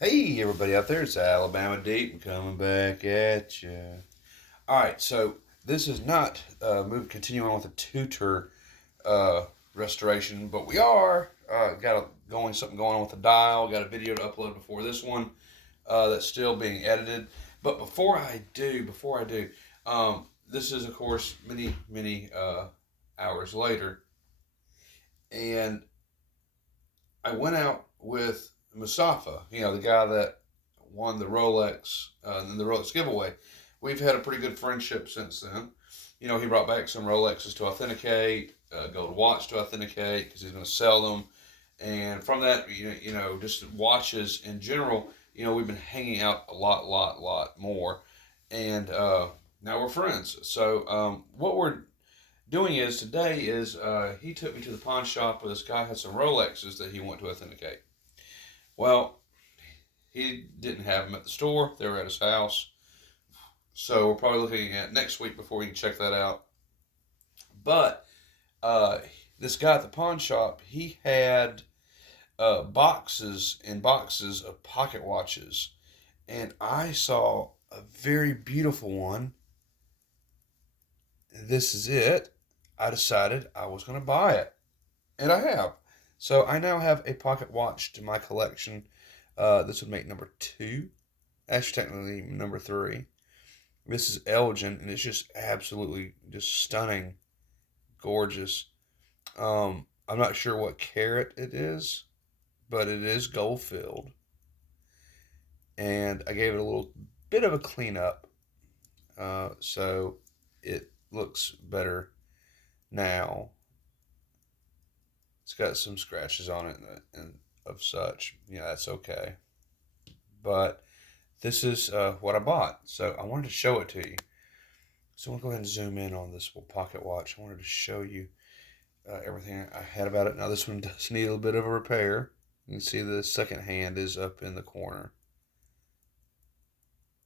Hey, everybody out there, it's Alabama Deep coming back at you. All right, so this is not continuing on with the tutor uh, restoration, but we are something going on with the dial. Got a video to upload before this one that's still being edited. But before I do, this is of course many hours later, and I went out with Mustafa, the guy that won the Rolex, the Rolex giveaway. We've had a pretty good friendship since then. He brought back some Rolexes to authenticate, gold watch to authenticate because he's going to sell them. And from that, just watches in general, we've been hanging out a lot more. And now we're friends. So what we're doing is today is he took me to the pawn shop where this guy had some Rolexes that he wanted to authenticate. Well, he didn't have them at the store; they were at his house. So we're probably looking at next week before we can check that out. But uh, this guy at the pawn shop, he had boxes and boxes of pocket watches, and I saw a very beautiful one. This is it. I decided I was going to buy it. And I have. So I now have a pocket watch to my collection. This would make number two. Actually, technically number three. This is Elgin, and it's just absolutely just stunning, gorgeous. I'm not sure what carat it is, but it is gold filled. And I gave it a little bit of a cleanup, so it looks better now. It's got some scratches on it and of such. That's okay. But this is what I bought. So I wanted to show it to you. So I'm going to go ahead and zoom in on this little pocket watch. I wanted to show you everything I had about it. Now this one does need a little bit of a repair. You can see the second hand is up in the corner.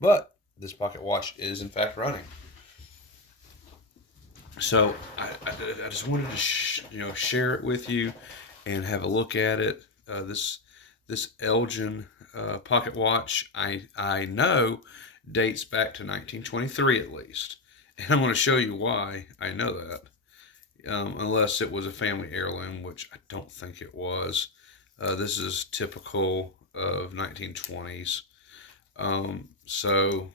But this pocket watch is in fact running. So I just wanted to share it with you and have a look at it. This Elgin pocket watch I know dates back to 1923 at least, and I'm going to show you why I know that. Unless it was a family heirloom, which I don't think it was. This is typical of 1920s. So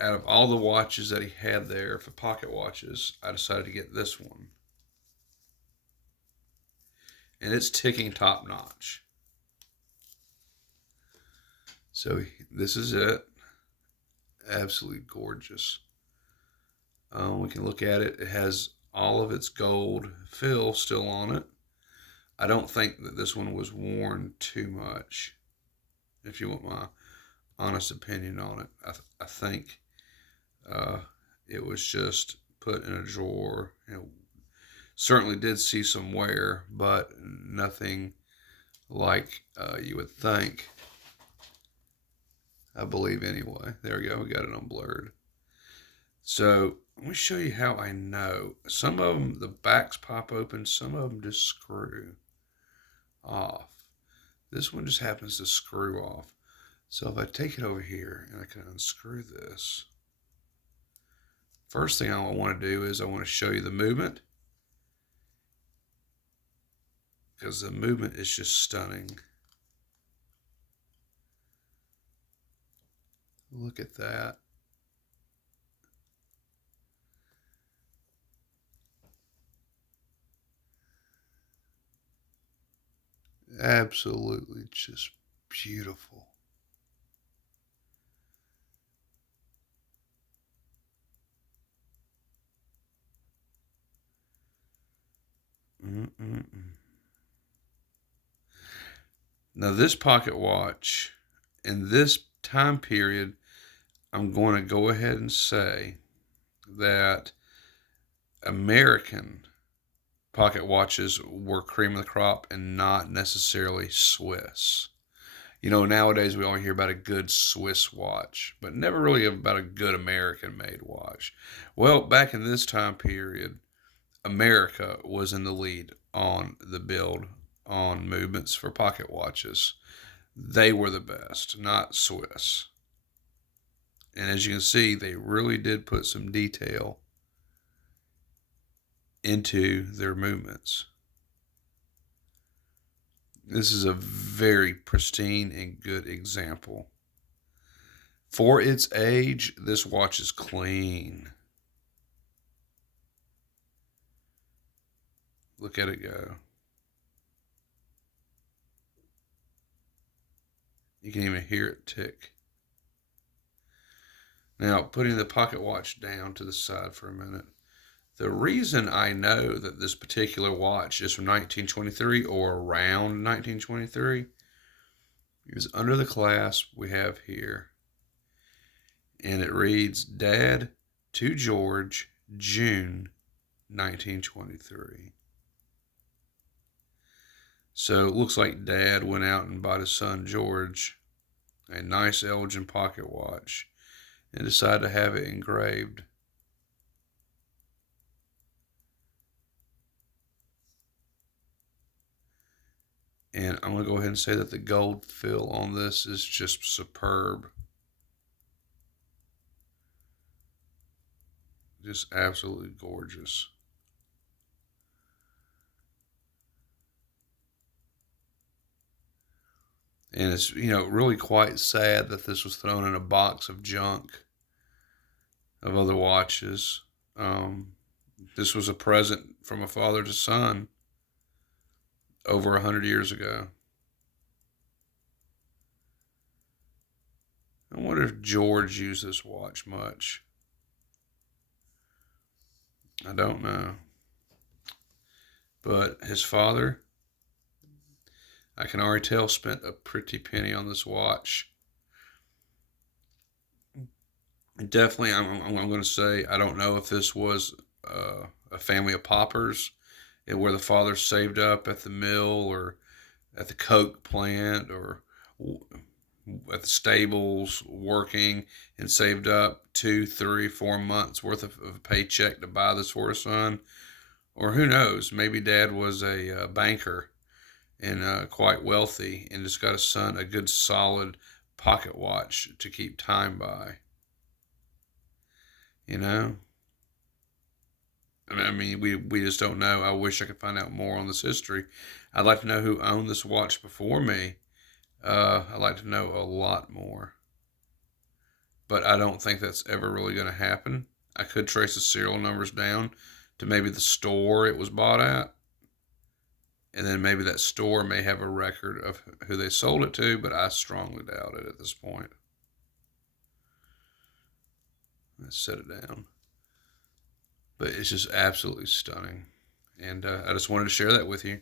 out of all the watches that he had there for pocket watches, I decided to get this one. And it's ticking top notch. So this is it. Absolutely gorgeous. We can look at it. It has all of its gold fill still on it. I don't think that this one was worn too much, if you want my honest opinion on it. I think it was just put in a drawer. Certainly did see some wear, but nothing like you would think. I believe anyway. There we go. We got it on blurred. So let me show you how I know. Some of them, the backs pop open. Some of them just screw off. This one just happens to screw off. So if I take it over here and I can unscrew this, first thing I want to do is I want to show you the movement, because the movement is just stunning. Look at that. Absolutely just beautiful. Mm-mm-mm. Now this pocket watch, in this time period, I'm going to go ahead and say that American pocket watches were cream of the crop and not necessarily Swiss. Nowadays we all hear about a good Swiss watch, but never really about a good American made watch. Well, back in this time period, America was in the lead on the build on movements for pocket watches. They were the best, not Swiss. And as you can see, they really did put some detail into their movements. This is a very pristine and good example. For its age, this watch is clean. Look at it go. You can even hear it tick. Now, putting the pocket watch down to the side for a minute. The reason I know that this particular watch is from 1923 or around 1923 is under the clasp we have here. And it reads, Dad to George, June 1923. So it looks like Dad went out and bought his son George a nice Elgin pocket watch and decided to have it engraved. And I'm going to go ahead and say that the gold fill on this is just superb. Just absolutely gorgeous. And it's, really quite sad that this was thrown in a box of junk of other watches. This was a present from a father to son over 100 years ago. I wonder if George used this watch much. I don't know. But his father, I can already tell, spent a pretty penny on this watch. Definitely, I'm going to say, I don't know if this was a family of paupers where the father saved up at the mill or at the Coke plant or at the stables working and saved up 2, 3, 4 months worth of a paycheck to buy this for his son. Or who knows, maybe Dad was a banker and quite wealthy and just got his son a good solid pocket watch to keep time by. I mean, we just don't know. I wish I could find out more on this history. I'd like to know who owned this watch before me. I'd like to know a lot more. But I don't think that's ever really going to happen. I could trace the serial numbers down to maybe the store it was bought at. And then maybe that store may have a record of who they sold it to, but I strongly doubt it at this point. Let's set it down. But it's just absolutely stunning. And I just wanted to share that with you.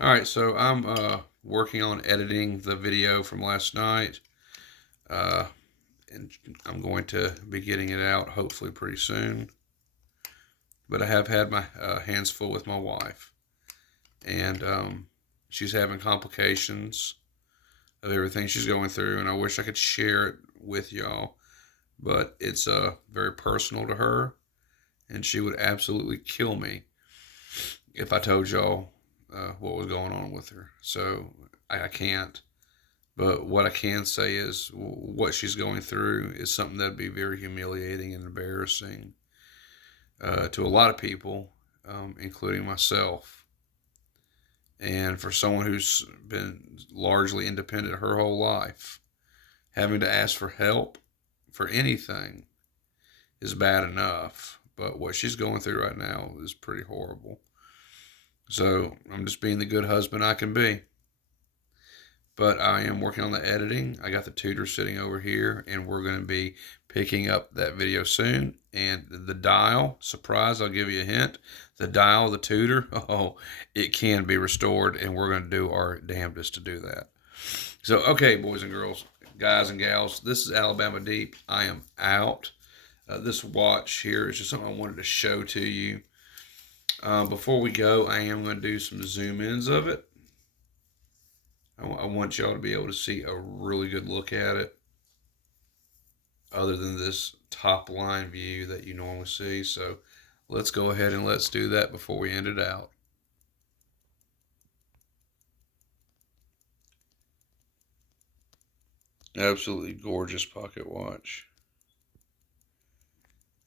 All right, so I'm working on editing the video from last night. And I'm going to be getting it out hopefully pretty soon. But I have had my hands full with my wife. And she's having complications of everything she's going through. And I wish I could share it with y'all. But it's very personal to her. And she would absolutely kill me if I told y'all what was going on with her. So I can't. But what I can say is what she's going through is something that'd be very humiliating and embarrassing to a lot of people, including myself. And for someone who's been largely independent her whole life, having to ask for help for anything is bad enough. But what she's going through right now is pretty horrible. So I'm just being the good husband I can be. But I am working on the editing. I got the tutor sitting over here, and we're going to be picking up that video soon. And the dial, surprise, I'll give you a hint. The dial, the tutor, it can be restored, and we're going to do our damnedest to do that. So, okay, boys and girls, guys and gals, this is Alabama Deep. I am out. This watch here is just something I wanted to show to you. Before we go, I am going to do some zoom ins of it. I want y'all to be able to see a really good look at it, other than this top line view that you normally see. So let's go ahead and let's do that before we end it out. Absolutely gorgeous pocket watch.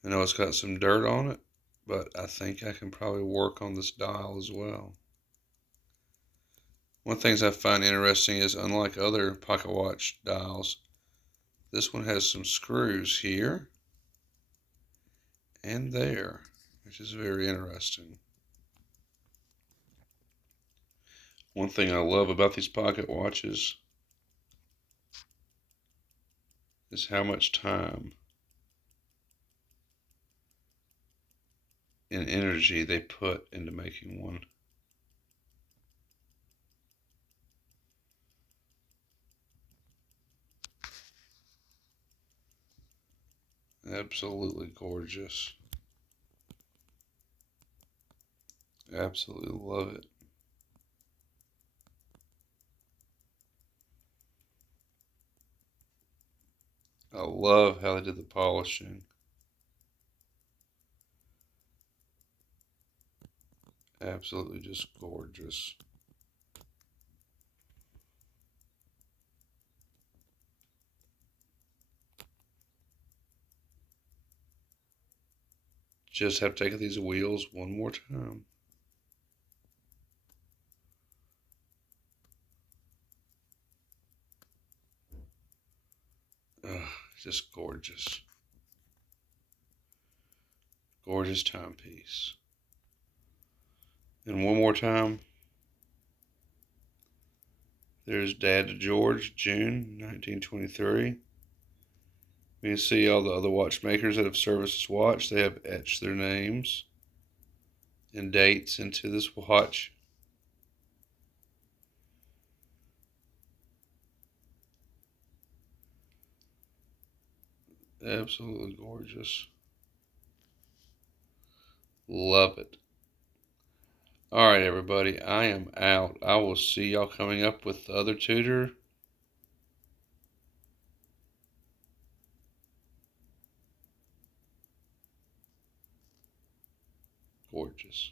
I know it's got some dirt on it, but I think I can probably work on this dial as well. One of the things I find interesting is, unlike other pocket watch dials, this one has some screws here and there, which is very interesting. One thing I love about these pocket watches is how much time and energy they put into making one. Absolutely gorgeous. Absolutely love it. I love how they did the polishing. Absolutely just gorgeous. Just have to take these wheels one more time. Ugh, just gorgeous. Gorgeous timepiece. And one more time. There's Dad to George, June 1923. You can see all the other watchmakers that have serviced this watch. They have etched their names and dates into this watch. Absolutely gorgeous. Love it. All right, everybody. I am out. I will see y'all coming up with the other Tudor. Gorgeous.